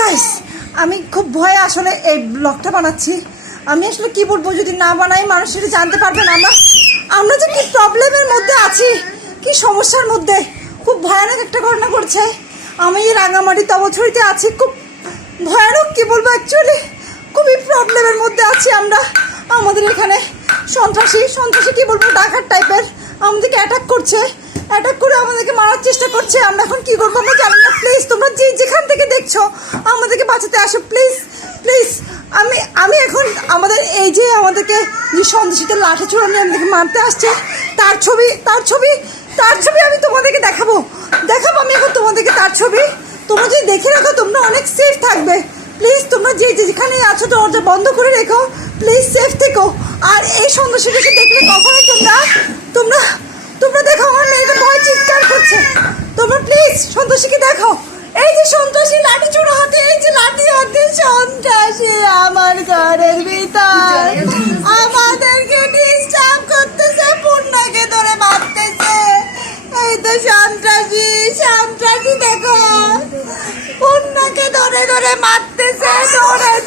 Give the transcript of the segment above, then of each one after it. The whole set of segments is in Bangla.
গাইস আমি খুব ভয়ে আসলে এই ব্লগটা বানাচ্ছি। আমি আসলে কি বলবো, যদি না বানাই মানুষ সেটা জানতে পারবে না আমরা যে কি প্রবলেমের মধ্যে আছি, কি সমস্যার মধ্যে। খুব ভয়ানক একটা ঘটনা ঘটছে। আমি রাঙামাটি তবছড়িতে আছি, খুব ভয়ানক, কি বলবো, অ্যাকচুয়ালি খুবই প্রবলেমের মধ্যে আছি আমরা। আমাদের এখানে সন্ত্রাসী কি বলবো, ডাকাত টাইপের আমাদেরকে অ্যাটাক করছে, অ্যাটাক করে আমাদেরকে মারার চেষ্টা করছে। আমরা এখন কি করবো আমরা জানি না। প্লিজ তোমরা যেখান থেকে দেখছো আমাদেরকে বাঁচাতে আসো, প্লিজ প্লিজ। আমি এখন আমাদেরকে যে সন্ত্রাসীতে লাঠি ছোড়া নিয়ে আমাদেরকে মারতে আসছে তার ছবি আমি তোমাদেরকে দেখাবো। আমি এখন তোমাদেরকে তার ছবি, তোমরা যদি দেখে রাখো তোমরা অনেক সেফ থাকবে। প্লিজ তোমরা যেখানেই আছো দরজা বন্ধ করে রেখো, প্লিজ সেফ থেকো। আর এই সন্ত্রাসীটাকে দেখলে কখনোই তোমরা দেখো আমার মেয়েটা ভয় চিৎকার করছে, তোমরা প্লিজ সন্ত্রাসীকে দেখো। এই যে সন্ত্রাসী লাঠি ছোড়া হাতে, এই যে লাঠি হাতে সন্ত্রাসী আমার ঘরের ভিতর আমাদেরকে ডিস্টার্ব করতেছে, পূর্ণাকে ধরে মারতেছে। এই তো সন্ত্রাসী দেখো, পূর্ণাকে ধরে মারতেছে, পূর্ণাকে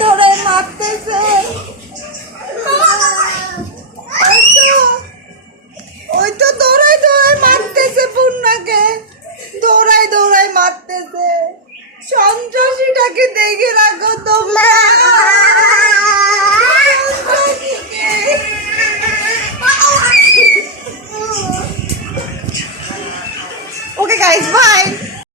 ধরে মারতেছে। ওই তো দৌড়াই মারতেছে, পূর্ণাকে দৌড়াই মারতেছে। সন্ত্রাসীটাকে দেখে রাখো তোমরা। Okay guys, by.